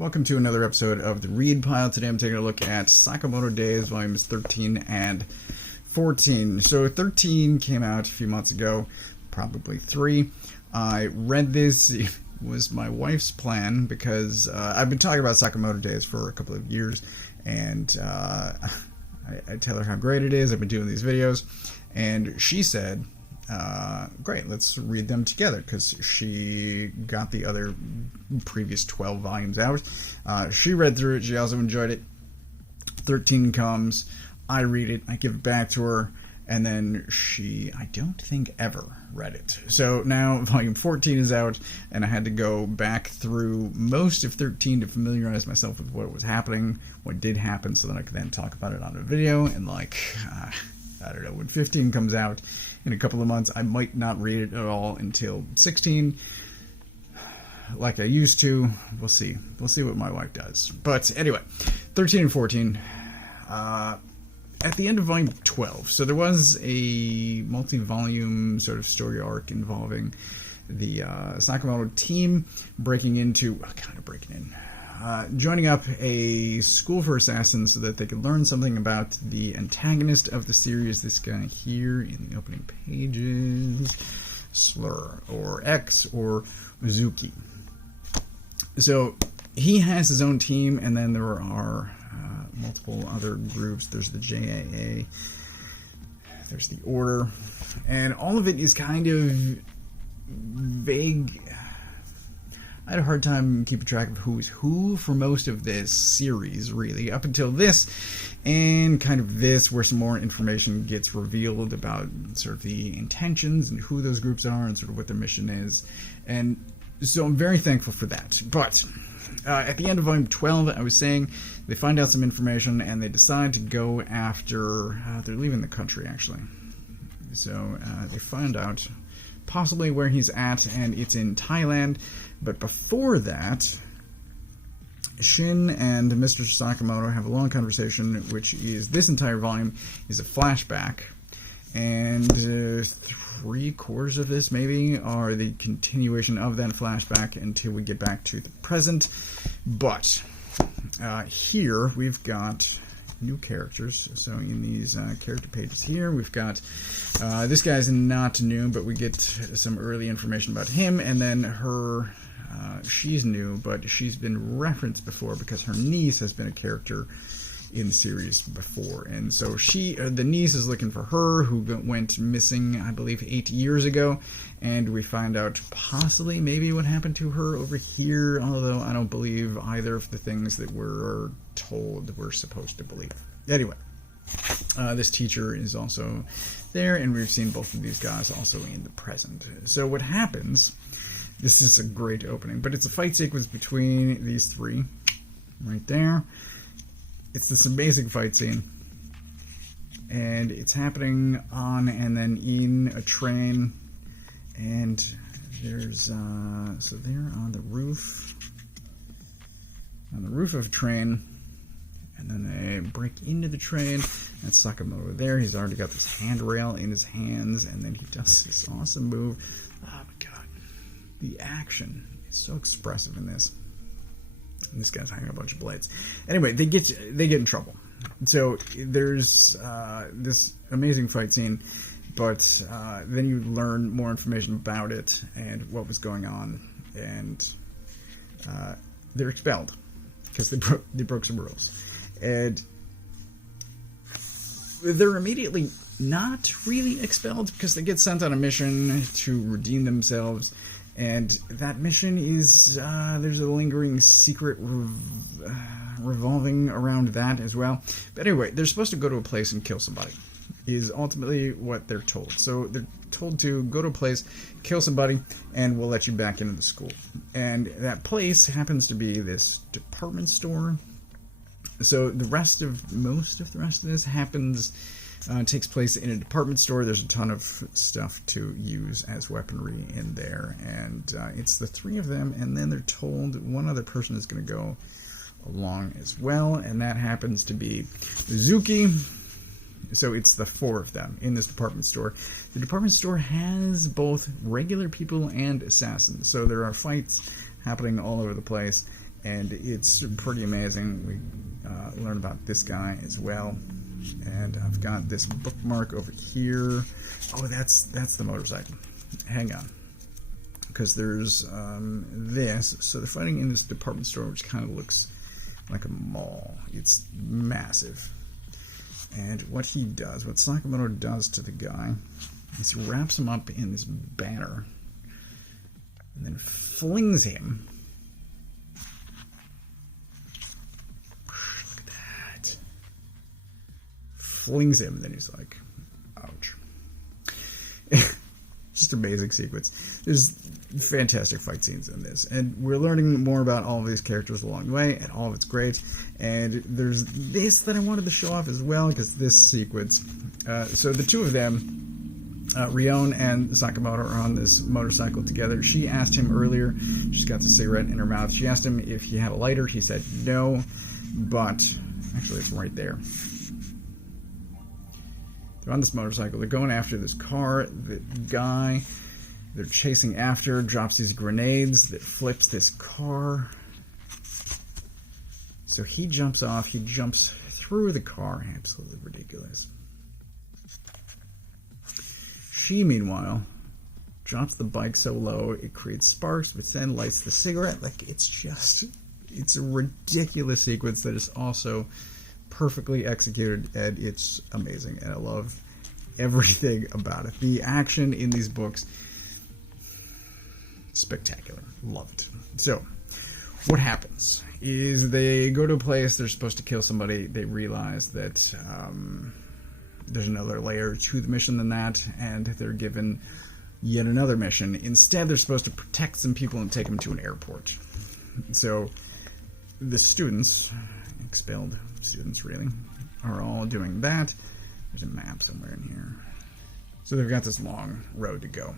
Welcome to another episode of the Read Pile. Today I'm taking a look at Sakamoto Days, volumes 13 and 14. So 13 came out a few months ago, probably 3. I read this. It was my wife's plan because I've been talking about Sakamoto Days for a couple of years, and I tell her how great it is. I've been doing these videos, and she said, great, let's read them together, because she got the other previous 12 volumes out. She read through it. She also enjoyed it. 13 comes. I read it. I give it back to her. And then she, I don't think, ever read it. So now volume 14 is out, and I had to go back through most of 13 to familiarize myself with what was happening, what did happen, so that I could then talk about it on a video. And I don't know, when 15 comes out in a couple of months, I might not read it at all until 16, like I used to. We'll see. We'll see what my wife does. But anyway, 13 and 14, at the end of volume 12, so there was a multi-volume sort of story arc involving the Sakamoto team joining up a school for assassins so that they could learn something about the antagonist of the series, this guy here in the opening pages, Slur, or X, or Uzuki. So he has his own team, and then there are multiple other groups. There's the JAA, there's the Order, and all of it is kind of vague. I had a hard time keeping track of who's who for most of this series, really, up until this, and kind of this, where some more information gets revealed about sort of the intentions and who those groups are and sort of what their mission is. And so I'm very thankful for that. But at the end of volume 12, I was saying, they find out some information and they decide to go after, they're leaving the country, actually. So they find out possibly where he's at, and it's in Thailand. But before that, Shin and Mr. Sakamoto have a long conversation, which is, this entire volume is a flashback, and 3/4 of this maybe are the continuation of that flashback until we get back to the present. But here we've got new characters. So in these character pages here, we've got this guy's not new, but we get some early information about him, and then her, she's new, but she's been referenced before because her niece has been a character in the series before, and so the niece is looking for her, who went missing, I believe, 8 years ago, and we find out possibly maybe what happened to her over here, although I don't believe either of the things that we're told we're supposed to believe. Anyway, this teacher is also there, and we've seen both of these guys also in the present. So what happens, this is a great opening, but it's a fight sequence between these three right there. It's this amazing fight scene, and it's happening on and then in a train, and there's so they're on the roof of a train, and then they break into the train. That's Sakamoto there. He's already got this handrail in his hands, and then he does this awesome move. Oh my god, the action is so expressive in this. And this guy's hanging a bunch of blades. Anyway, they get in trouble. So there's this amazing fight scene, but then you learn more information about it and what was going on, and they're expelled because they broke some rules, and they're immediately not really expelled because they get sent on a mission to redeem themselves. And that mission is, there's a lingering secret revolving around that as well. But anyway, they're supposed to go to a place and kill somebody, is ultimately what they're told. So they're told to go to a place, kill somebody, and we'll let you back into the school. And that place happens to be this department store. So most of the rest of this takes place in a department store. There's a ton of stuff to use as weaponry in there, and it's the three of them, and then they're told one other person is going to go along as well, and that happens to be Uzuki. So it's the 4 of them in this department store. The department store has both regular people and assassins, so there are fights happening all over the place, and it's pretty amazing. We learn about this guy as well, and I've got this bookmark over here. Oh, that's the motorcycle. Hang on, because there's this. So they're fighting in this department store, which kind of looks like a mall. It's massive. And what he does, what Sakamoto does to the guy, is he wraps him up in this banner and then flings him. Look at that. Flings him, and then he's like, ouch. Just an amazing sequence. There's fantastic fight scenes in this, and we're learning more about all of these characters along the way, and all of it's great. And there's this that I wanted to show off as well, because this sequence, so the two of them, Rion and Sakamoto, are on this motorcycle together. She asked him earlier, she's got the cigarette in her mouth, she asked him if he had a lighter. He said no, but actually it's right there. They're on this motorcycle, they're going after this car. The guy they're chasing after drops these grenades that flips this car. So he jumps off, he jumps through the car. Absolutely ridiculous. She, meanwhile, drops the bike so low it creates sparks, but then lights the cigarette. Like, it's a ridiculous sequence that is also perfectly executed, and it's amazing, and I love everything about it. The action in these books, spectacular. Love it. So, what happens is they go to a place, they're supposed to kill somebody, they realize that there's another layer to the mission than that, and they're given yet another mission. Instead, they're supposed to protect some people and take them to an airport. So, the students, expelled students really, are all doing that. There's a map somewhere in here. So they've got this long road to go.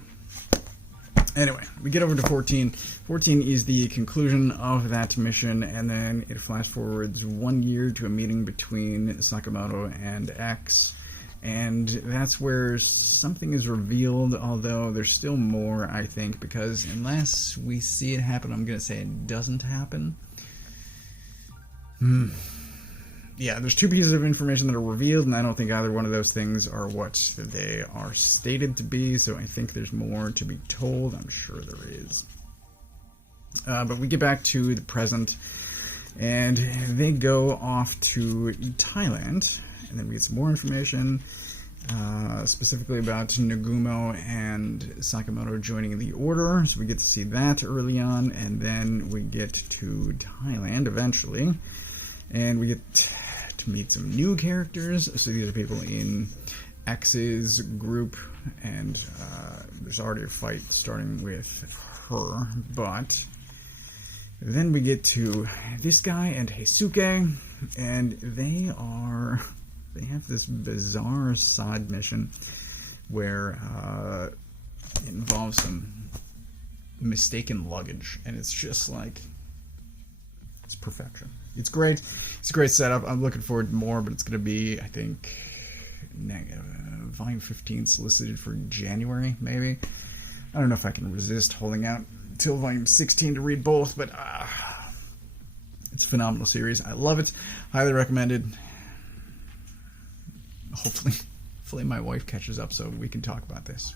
Anyway, we get over to 14. 14 is the conclusion of that mission, and then it flash forwards 1 year to a meeting between Sakamoto and X, and that's where something is revealed, although there's still more, I think, because unless we see it happen, I'm going to say it doesn't happen. Yeah, there's two pieces of information that are revealed, and I don't think either one of those things are what they are stated to be, so I think there's more to be told. I'm sure there is. But we get back to the present, and they go off to Thailand, and then we get some more information, specifically about Nagumo and Sakamoto joining the Order, so we get to see that early on, and then we get to Thailand eventually. And we get to meet some new characters. So these are people in X's group, and there's already a fight starting with her. But then we get to this guy and Heisuke, and they have this bizarre side mission where it involves some mistaken luggage, and it's just like, it's perfection. It's great. It's a great setup. I'm looking forward to more, but it's going to be, I think, volume 15 solicited for January, maybe. I don't know if I can resist holding out until volume 16 to read both, but it's a phenomenal series. I love it. Highly recommended. Hopefully my wife catches up so we can talk about this.